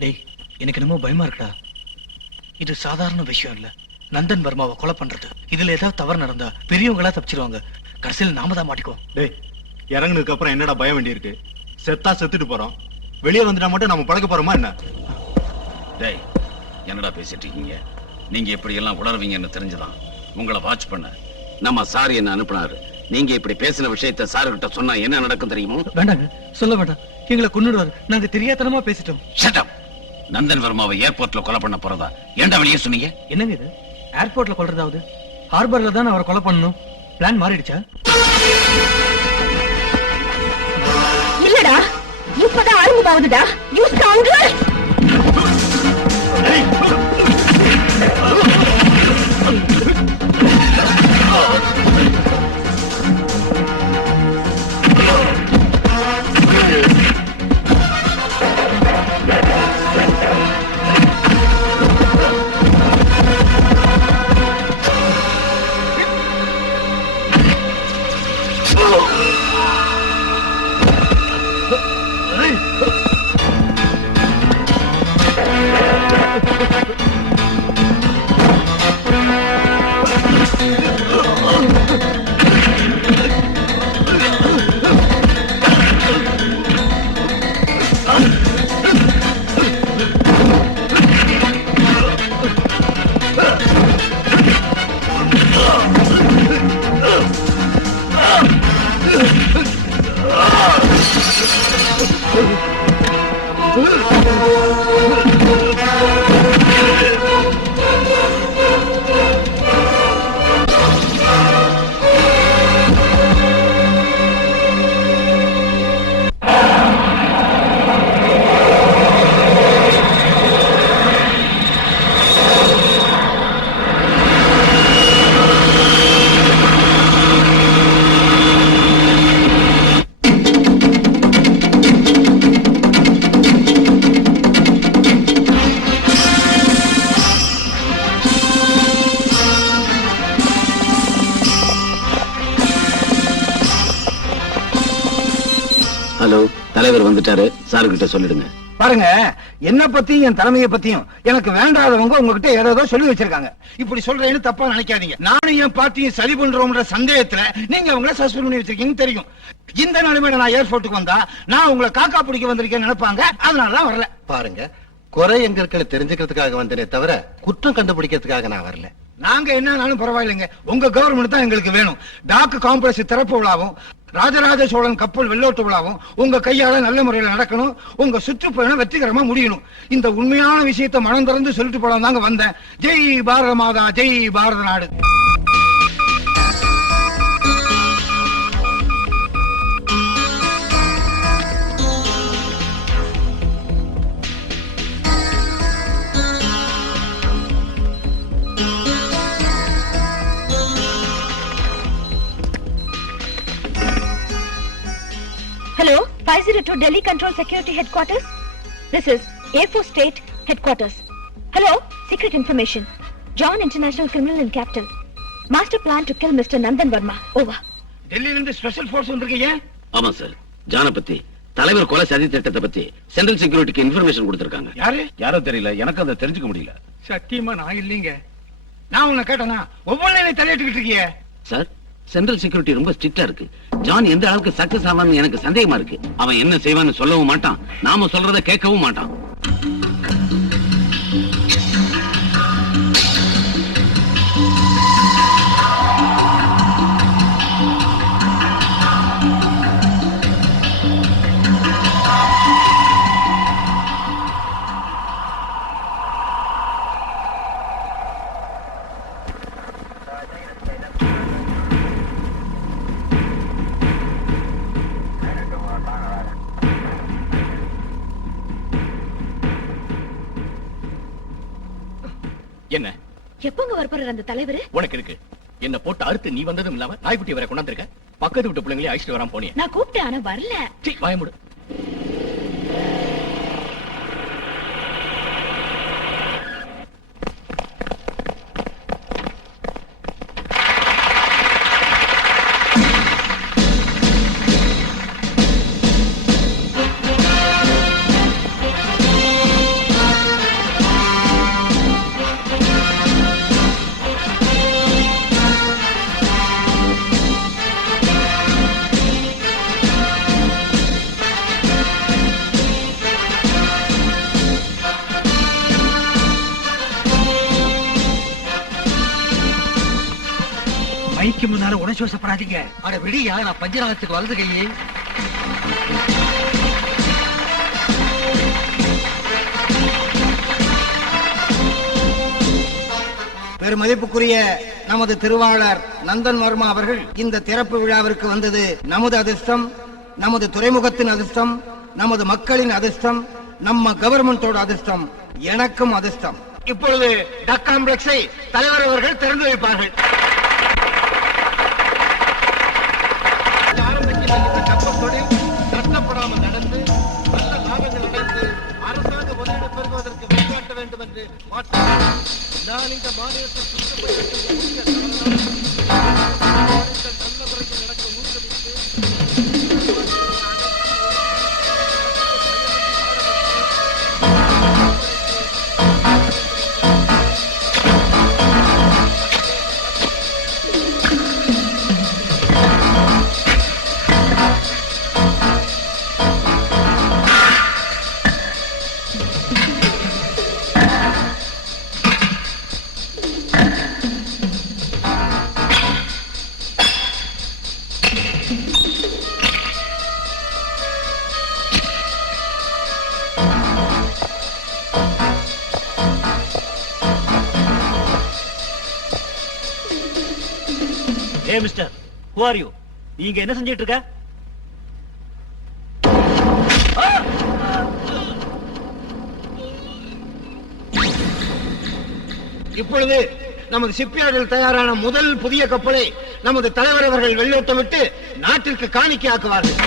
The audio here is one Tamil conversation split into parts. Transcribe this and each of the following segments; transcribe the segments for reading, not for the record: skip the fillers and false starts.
டேய், எனக்கு என்னமோ பயமா இருக்குடா. இது சாதாரண விஷயம் இல்ல. நந்தன் வர்மாவை கொலை பண்றது. இதுல ஏதாவது தவறு நடந்தா பெரியவங்களா தப்பிச்சிருவாங்க. கடைசியில் நாம தான் மாட்டிக்குவோம். டேய், இறங்குனதுக்கு அப்புறம் என்னடா பயம் வேண்டி இருக்கு? செத்தா செத்துட்டு போறோம். வெளியே வந்துட்டா மட்டும் நம்ம பழக்க போறோமா என்ன? டேய், என்னடா பேசிட்டு இருக்கீங்க? நீங்க இப்படி எல்லாம் உணர்வீங்கன்னு தெரிஞ்சுதான் உங்களை வாட்ச் பண்ண நம்ம சார் என்ன அனுப்புனாரு. நீங்க இப்படி பேசின விஷயத்த சாரு கிட்ட சொன்னா என்ன நடக்கும் தெரியுமோ? வேண்டாங்க, சொல்ல வேண்டாம். எங்களை கொன்னுடுவாரு. நாங்க தெரியாதனமா பேசிட்டோம். Shut up. நந்தன் வர்மாவை ஏர்போர்ட்ல கொலை பண்ண போறதா ஏன்டா வெளியே சொன்னீங்க? என்னங்க இது? ஏர்போர்ட்ல கொல்றதாவது? ஹார்பர்ல தான் அவரை கொலை பண்ணணும். பிளான் மாறிடுச்சா? இல்லடா, இப்பதான் ஆரம்பமாகுதுடா. You stronger. ஹலோ, தலைவர் வந்துட்டாரு. சாரு கிட்ட சொல்லிடுங்க. பாருங்க, என்ன பத்தியும் என் தலைமையை பத்தியும் எனக்கு வேண்டாதவங்க உங்ககிட்ட ஏதோ சொல்லி வச்சிருக்காங்க. இப்படி சொல்றேன்னு தப்பா நினைக்காதீங்க. நானும் என் பார்ட்டியும் சரி பண்றோம்ன்ற சந்தேகத்துல நீங்க உங்களை சஸ்பெண்ட் பண்ணி வச்சிருக்கீங்கன்னு தெரியும். இந்த நிலைமையில நான் ஏர்போர்ட்டுக்கு வந்தா நான் உங்களை காக்கா பிடிக்க வந்திருக்கேன்னு நினைப்பாங்க. அதனாலதான் வரல. பாருங்க, குறை எங்க இருக்கிறது தெரிஞ்சுக்கிறதுக்காக வந்தனே தவிர குற்றம் கண்டுபிடிக்கிறதுக்காக நான் வரல. நாங்க என்னன்னாலும் பரவாயில்லைங்க, உங்க கவர்மெண்ட் தான் எங்களுக்கு வேணும். டாக் காம்ப்ளெக்ஸ் திறப்பு விழாவும் ராஜராஜ சோழன் கப்பல் வெள்ளோட்டு விழாவும் உங்க கையால நல்ல முறையில் நடக்கணும். உங்க சுற்றுப்பயணம் வெற்றிகரமா முடியணும். இந்த உண்மையான விஷயத்தை மனம் திறந்து சொல்லிட்டு போலாம் தாங்க வந்தேன். ஜெய் பாரத மாதா, ஜெய் பாரத நாடு. Hello, 502 Delhi Control Security Headquarters. This is A4 State Headquarters. Hello, secret information. John International Criminal in Capital. Master plan to kill Mr. Nandan Verma. Over. டெல்லியில இருந்து ஸ்பெஷல் ஃபோர்ஸ் வந்திருக்கீங்க? ஆமா சார். ஜான பத்தி, தலைவர் கொலை சதி திட்டத்தை பத்தி சென்ட்ரல் செக்யூரிட்டிக்கு இன்ஃபர்மேஷன் கொடுத்திருக்காங்க. யாரு? யாரோ தெரியல, எனக்கு அதை தெரிஞ்சுக்க முடியல. சத்தியமா நான் இல்லீங்க. நான் உன்னை கேட்டனா ஒவ்வொன்றையும் தலையிட்டுக்கிட்டு இருக்கிய? சார், சென்ட்ரல் செக்யூரிட்டி ரொம்ப ஸ்ட்ரிக்டா இருக்கு. ஜான் எந்த அளவுக்கு சக்சஸ் ஆவான்னு எனக்கு சந்தேகமா இருக்கு. அவன் என்ன செய்வான்னு சொல்லவும் மாட்டான், நாம சொல்றத கேட்கவும் மாட்டான். என்ன எப்பங்க வரப்போறாரு அந்த தலைவர்? உனக்கு இருக்கு? என்ன போட்டு அறுத்து நீ வந்ததும் இல்லாம நாய்க்குட்டி வரை கொண்டாந்துருக்க. பக்கத்து விட்டு பிள்ளைங்களே அழைச்சிட்டு வராம போனியா? நான் கூப்பிட்டேன், ஆனா வரல. பயமுடு. விதிக்கு முன்னால உணர்ச்சி வசப்படாதீங்க. அட விடியா, நான் பஞ்சநாதத்துக்கு வலது கையை. பெரும் மதிப்புக்குரிய நமது திருவாளர் நந்தன் வர்மா அவர்கள் இந்த திறப்பு விழாவிற்கு வந்தது நமது அதிர்ஷ்டம், நமது துறைமுகத்தின் அதிர்ஷ்டம், நமது மக்களின் அதிர்ஷ்டம், நம்ம கவர்மெண்டோட அதிர்ஷ்டம், எனக்கும் அதிர்ஷ்டம். இப்பொழுது டக் காம்ப்ளெக்ஸை தலைவர் அவர்கள் திறந்து வைப்பார்கள். கப்பத்தொழில் கஷ்டப்படாமல் நடந்து நல்ல லாபங்கள் அடைந்து அரசாங்க முதலீடு பெறுவதற்கு வழிகாட்ட வேண்டும் என்று நான் இந்த மாநிலத்தை நல்ல முறையில் நடக்க ஊக்குவித்து ஏ மிஸ்டர், who are you? நீங்க என்ன செஞ்சிட்டு இருக்க? இப்பொழுது நமது ஷிப்யார்டில் தயாரான முதல் புதிய கப்பலை நமது தலைவர் அவர்கள் வெள்ளோட்டமிட்டு நாட்டிற்கு காணிக்கையாக்குவார்கள்.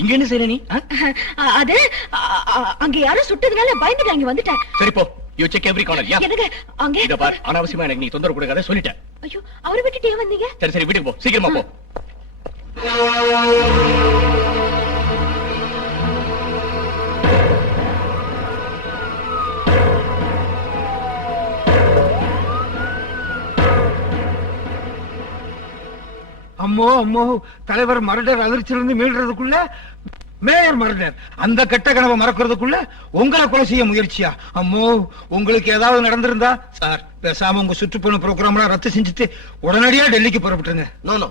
இங்க என்ன செய்யற நீ? அது அங்க யாரோ சுட்டதுனால பயந்துட்டு அங்க வந்துட்டேன். சரி போ, யூ செக் எவ்ரி கார்னர். யா, எனக்கு அங்க இத பார், அனாவசியமா எனக்கு நீ தொந்தரவு கொடுக்காத சொல்லிட்டேன். ஐயோ, அவரை விட்டுட்டு ஏன் வந்தீங்க? சரி சரி, வீட்டுக்கு போ, சீக்கிரமா போ. அம்மோ அம்மோ, தலைவர் மர்டர் அதிர்ச்சியிலிருந்து மீள்றதுக்குள்ள மேயர் மர்டர், அந்த கெட்ட கனவை மறக்கிறதுக்குள்ள உங்களை கொலை செய்ய முயற்சியா? அம்மோ, உங்களுக்கு ஏதாவது நடந்திருந்தா சார் பேசாம உங்க சுற்றுப்பயண ப்ரோக்ராம்லாம் ரத்து செஞ்சுட்டு உடனடியா டெல்லிக்கு புறப்பட்டுருங்க. நோ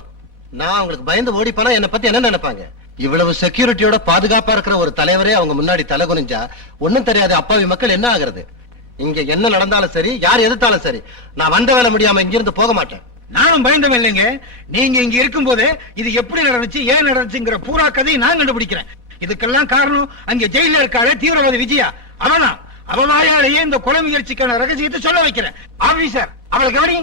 நான் உங்களுக்கு பயந்து ஓடி போனா என்ன பத்தி என்ன நினைப்பாங்க? இவ்வளவு செக்யூரிட்டியோட பாதுகாப்பா இருக்கிற ஒரு தலைவரே அவங்க முன்னாடி தலை குனிஞ்சா ஒண்ணும் தெரியாது அப்பாவி மக்கள் என்ன ஆகுறது? இங்க என்ன நடந்தாலும் சரி, யார் எதிர்த்தாலும் சரி, நான் வந்த வேலை முடியாம இங்கிருந்து போக மாட்டேன். நானும் பயந்தவன் இல்லைங்க. நீங்க இங்க இருக்கும் போதே இது எப்படி நடந்துச்சு, ஏன் நடந்துச்சுங்கிற பூரா கதையை நான் கண்டுபிடிக்கிறேன். இதுக்கெல்லாம் காரணம் அங்க ஜெயில இருக்காளே தீவிரவாதி விஜயா, அவனா அவ வாயாலேயே இந்த கொலை முயற்சிக்கான ரகசியத்தை சொல்ல வைக்கிறேன். ஆபீசர், அவளை கவனி.